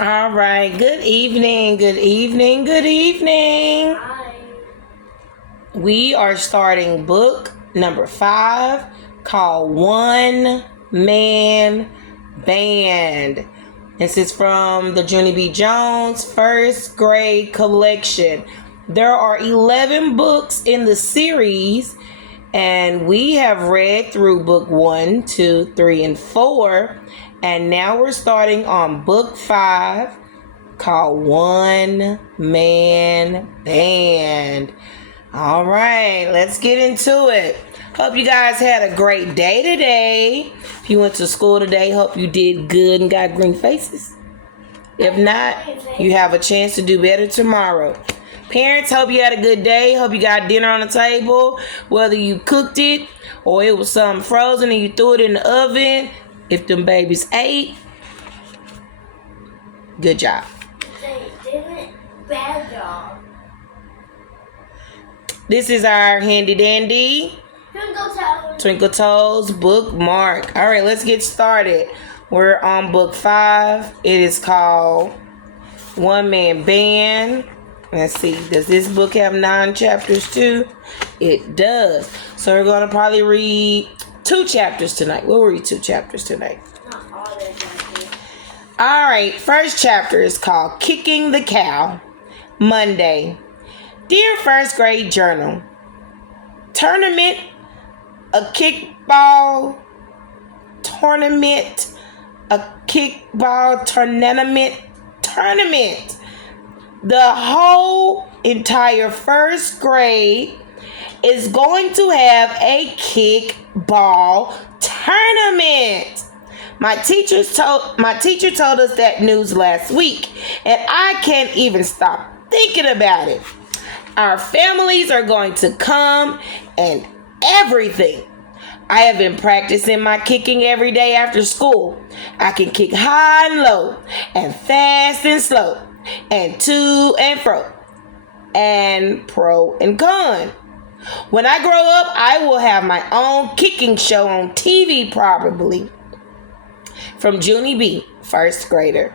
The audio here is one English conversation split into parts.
All right. Good evening. Good evening. Good evening. Hi. We are starting book number 5 called One Man Band. This is from the Junie B. Jones first grade collection. There are 11 books in the series, and we have read through book 1, 2, 3, and 4. And now we're starting on book 5 called One Man Band. All right, let's get into it. Hope you guys had a great day today. If you went to school today, hope you did good and got green faces. If not, you have a chance to do better tomorrow. Parents, hope you had a good day. Hope you got dinner on the table, whether you cooked it or it was something frozen and you threw it in the oven. If them babies ate, good job. They didn't. Bad job. This is our handy dandy Twinkle Toes bookmark. All right, let's get started. We're on book 5. It is called One Man Band. Let's see. Does this book have 9 chapters too? It does. So we're going to probably read 2 chapters tonight. We'll read 2 chapters tonight. Not all the chapters. All right. First chapter is called Kicking the Cow. Monday. Dear first grade journal. Tournament. A kickball tournament. A kickball tournament. The whole entire first grade is going to have a kickball tournament. My teacher told us that news last week, and I can't even stop thinking about it. Our families are going to come and everything. I have been practicing my kicking every day after school. I can kick high and low, and fast and slow, and to and fro, and pro and con. When I grow up, I will have my own kicking show on TV probably. From Junie B, first grader.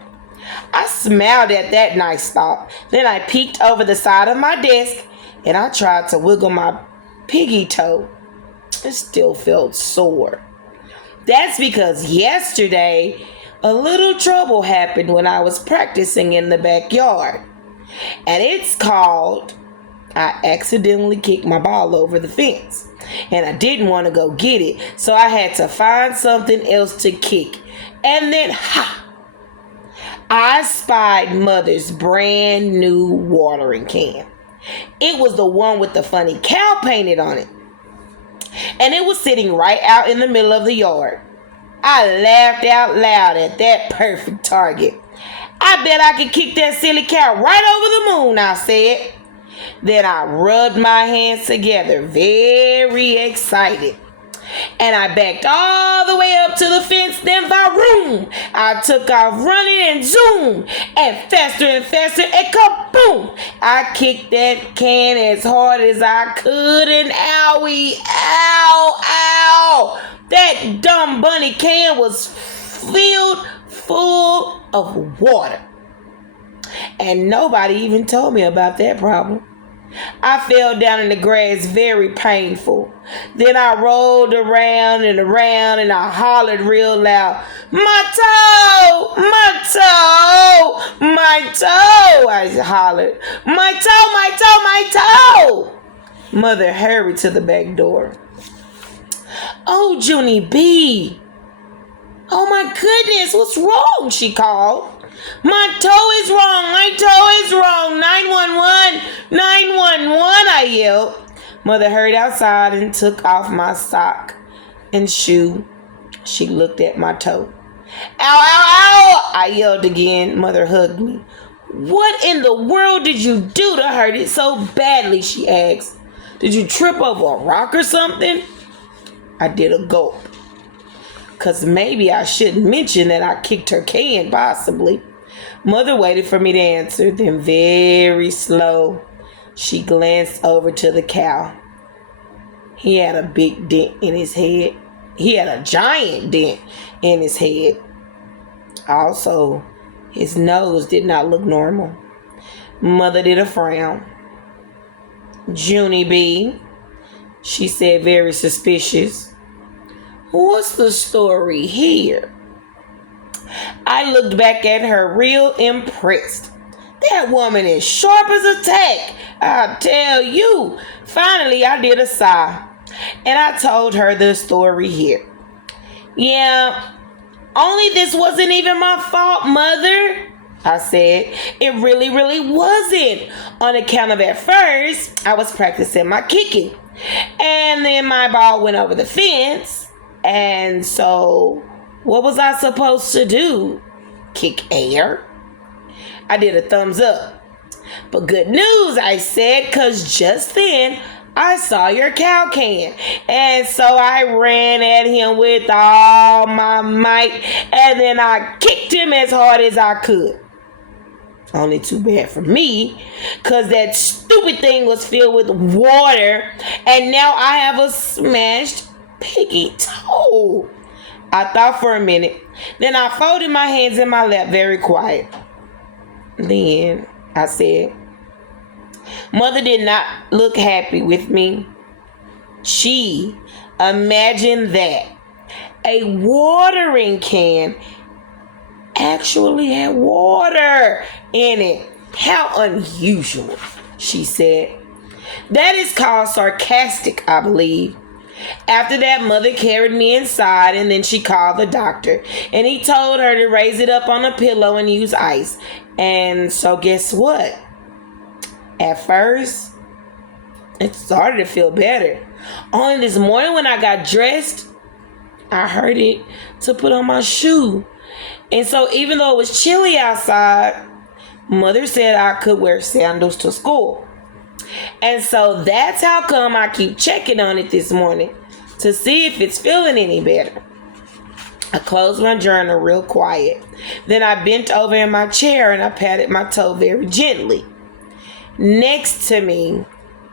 I smiled at that nice thought. Then I peeked over the side of my desk and I tried to wiggle my piggy toe. It still felt sore. That's because yesterday a little trouble happened when I was practicing in the backyard. And it's called I accidentally kicked my ball over the fence. And I didn't want to go get it, so I had to find something else to kick. And then, I spied Mother's brand new watering can. It was the one with the funny cow painted on it. And it was sitting right out in the middle of the yard. I laughed out loud at that perfect target. I bet I could kick that silly cow right over the moon, I said. Then I rubbed my hands together, very excited. And I backed all the way up to the fence, then vroom! I took off running and zoom! And faster and kaboom! I kicked that can as hard as I could and owie, ow! That dumb bunny can was filled full of water. And nobody even told me about that problem. I fell down in the grass, very painful. Then I rolled around and around and I hollered real loud, "My toe! My toe! My toe!" I hollered, "My toe! My toe! My toe!" Mother hurried to the back door. "Oh, Junie B. Oh my goodness, what's wrong?" she called. "My toe is wrong! My toe is wrong! 911! 911!" I yelled. Mother hurried outside and took off my sock and shoe. She looked at my toe. "Ow, ow, ow!" I yelled again. Mother hugged me. "What in the world did you do to hurt it so badly?" she asked. "Did you trip over a rock or something?" I did a gulp. 'Cause maybe I shouldn't mention that I kicked her can, possibly. Mother waited for me to answer, then very slow, she glanced over to the cow. He had a big dent in his head. He had a giant dent in his head. Also, His nose did not look normal. Mother did a frown. Junie B, she said, very suspicious. What's the story here? I looked back at her real impressed. That woman is sharp as a tack, I tell you. Finally, I did a sigh, and I told her the story here. Yeah, only this wasn't even my fault, Mother, I said. It really, really wasn't. On account of at first, I was practicing my kicking. And then my ball went over the fence. And so, what was I supposed to do? Kick air? I did a thumbs up. But good news, I said, because just then, I saw your cow can. And so I ran at him with all my might. And then I kicked him as hard as I could. Only too bad for me, because that stupid thing was filled with water. And now I have a smashed piggy toe. I thought for a minute. Then I folded my hands in my lap, very quiet. Then I said, Mother did not look happy with me. She imagined that a watering can actually had water in it. How unusual, she said. That is called sarcastic, I believe. After that, Mother carried me inside, and then she called the doctor, and he told her to raise it up on a pillow and use ice. And so guess what? At first, it started to feel better. Only this morning when I got dressed, I heard it to put on my shoe. And so even though it was chilly outside, Mother said I could wear sandals to school. And so that's how come I keep checking on it this morning to see if it's feeling any better. I closed my journal real quiet. Then I bent over in my chair and I patted my toe very gently. Next to me,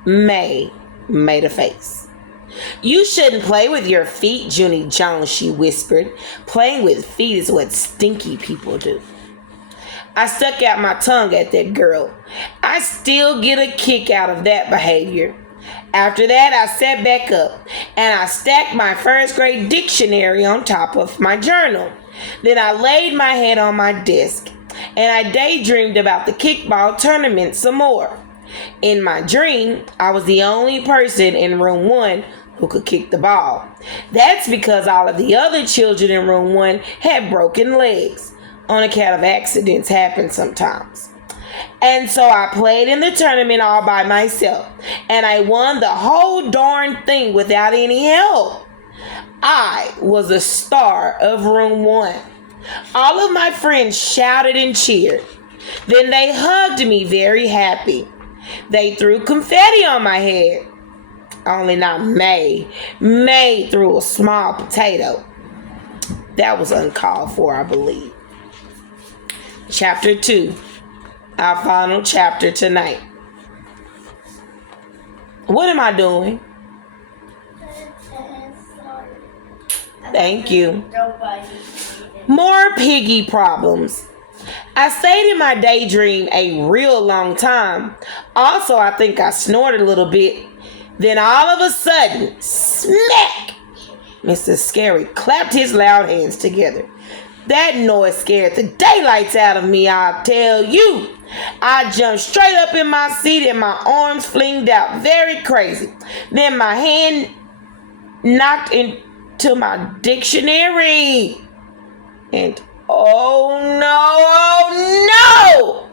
May made a face. You shouldn't play with your feet, Junie Jones, she whispered. Playing with feet is what stinky people do. I stuck out my tongue at that girl. I still get a kick out of that behavior. After that, I sat back up and I stacked my first grade dictionary on top of my journal. Then I laid my head on my desk and I daydreamed about the kickball tournament some more. In my dream, I was the only person in room 1 who could kick the ball. That's because all of the other children in room 1 had broken legs. On account of accidents happen sometimes. And so I played in the tournament all by myself. And I won the whole darn thing without any help. I was the star of room 1. All of my friends shouted and cheered. Then they hugged me very happy. They threw confetti on my head. Only not May. May threw a small potato. That was uncalled for, I believe. Chapter 2. Our final chapter tonight. What am I doing? Thank you. More piggy problems. I stayed in my daydream a real long time. Also, I think I snored a little bit. Then all of a sudden, smack! Mr. Scary clapped his loud hands together. That noise scared the daylights out of me, I'll tell you. I jumped straight up in my seat and my arms flinged out very crazy. Then my hand knocked into my dictionary. And oh no!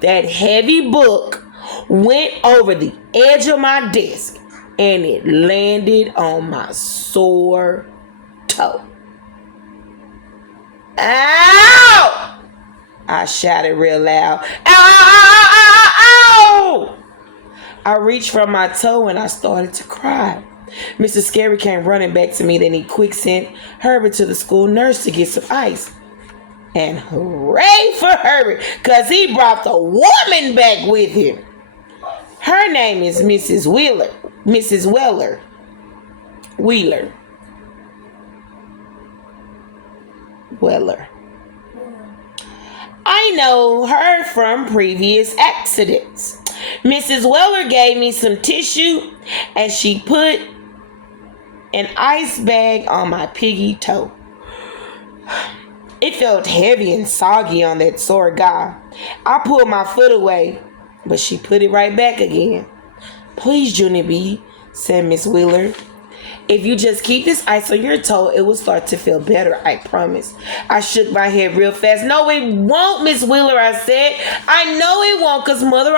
That heavy book went over the edge of my desk and it landed on my sore toe. Ow! I shouted real loud. Ow! Ow! Ow! Ow! I reached for my toe and I started to cry. Mr. Scary came running back to me. Then he quick sent Herbert to the school nurse to get some ice. And hooray for Herbert, because he brought the woman back with him. Her name is Mrs. Wheeler. Mrs. Wheeler. I know her from previous accidents. Mrs. Weller gave me some tissue and she put an ice bag on my piggy toe. It felt heavy and soggy on that sore guy. I pulled my foot away, but she put it right back again. Please, Junie B, said Miss Wheeler. If you just keep this ice on your toe, it will start to feel better, I promise. I shook my head real fast. No, it won't, Miss Wheeler, I said. I know it won't, because Mother